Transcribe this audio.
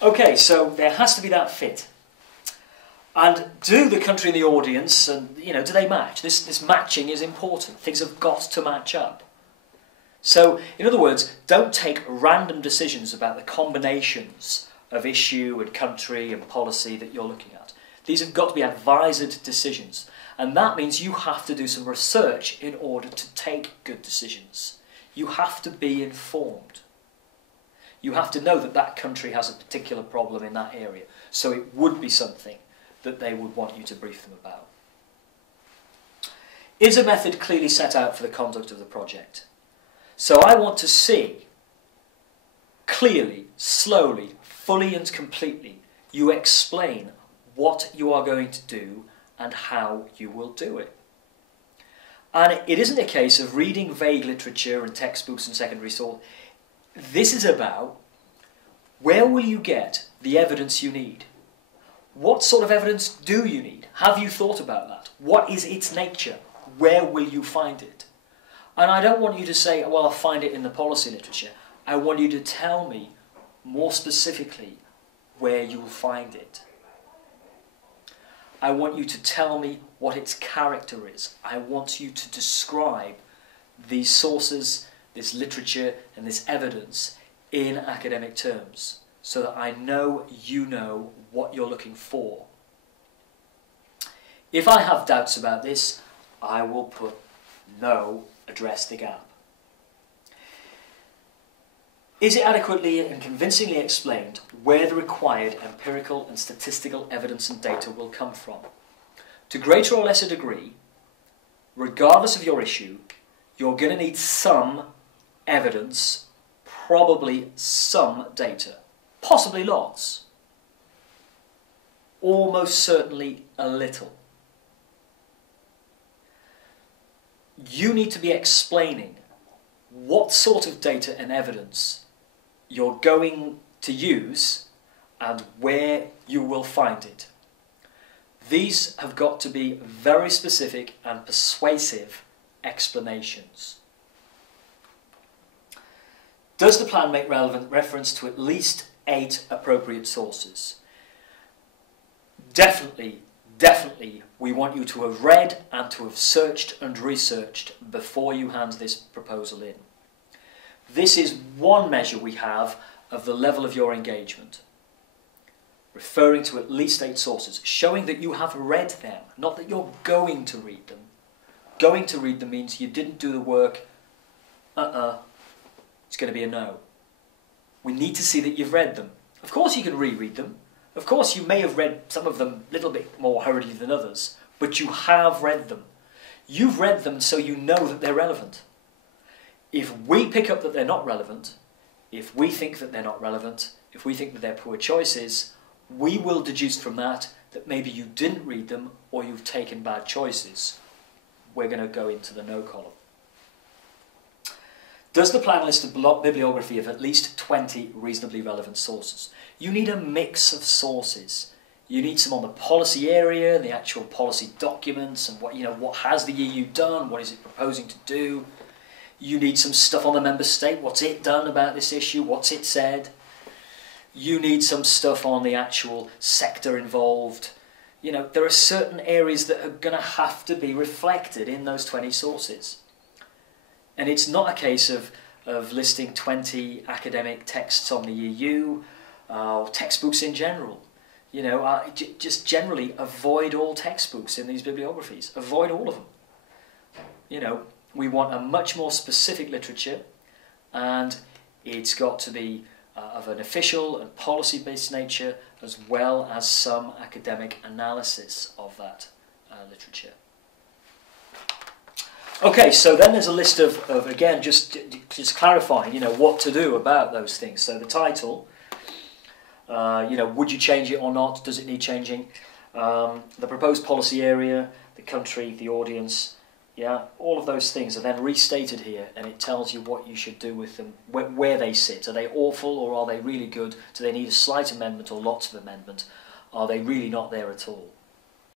Okay, so there has to be that fit. And do the country and the audience, and do they match? This matching is important. Things have got to match up. So, in other words, don't take random decisions about the combinations of issue and country and policy that you're looking at. These have got to be advised decisions. And that means you have to do some research in order to take good decisions. You have to be informed. You have to know that that country has a particular problem in that area. So it would be something that they would want you to brief them about. Is a method clearly set out for the conduct of the project? So I want to see clearly, slowly, fully and completely you explain what you are going to do and how you will do it. And it isn't a case of reading vague literature and textbooks and secondary sources. This is about where will you get the evidence you need? What sort of evidence do you need? Have you thought about that? What is its nature? Where will you find it? And I don't want you to say, well, I'll find it in the policy literature. I want you to tell me more specifically where you will find it. I want you to tell me what its character is. I want you to describe these sources, this literature and this evidence in academic terms so that I know you know what you're looking for. If I have doubts about this, I will put no, address the gap. Is it adequately and convincingly explained where the required empirical and statistical evidence and data will come from? To greater or lesser degree, regardless of your issue, you're going to need some evidence, probably some data, possibly lots, almost certainly a little. You need to be explaining what sort of data and evidence you're going to use and where you will find it. These have got to be very specific and persuasive explanations. Does the plan make relevant reference to at least 8 appropriate sources? Definitely, we want you to have read and to have searched and researched before you hand this proposal in. This is one measure we have of the level of your engagement. Referring to at least 8 sources, showing that you have read them, not that you're going to read them. Going to read them means you didn't do the work, it's going to be a no. We need to see that you've read them. Of course you can reread them. Of course you may have read some of them a little bit more hurriedly than others, but you have read them. You've read them so you know that they're relevant. If we pick up that they're not relevant, if we think that they're not relevant, if we think that they're poor choices, we will deduce from that that maybe you didn't read them or you've taken bad choices. We're going to go into the no column. Does the plan list a bibliography of at least 20 reasonably relevant sources? You need a mix of sources. You need some on the policy area, the actual policy documents, and what has the EU done, what is it proposing to do. You need some stuff on the member state, what's it done about this issue, what's it said. You need some stuff on the actual sector involved. There are certain areas that are going to have to be reflected in those 20 sources. And it's not a case of listing 20 academic texts on the EU, or textbooks in general. Just generally avoid all textbooks in these bibliographies. Avoid all of them. We want a much more specific literature, and it's got to be of an official and policy-based nature, as well as some academic analysis of that literature. Okay, so then there's a list of again, just clarifying, what to do about those things. So the title, would you change it or not? Does it need changing? The proposed policy area, the country, the audience, all of those things are then restated here, and it tells you what you should do with them, where they sit. Are they awful or are they really good? Do they need a slight amendment or lots of amendment? Are they really not there at all?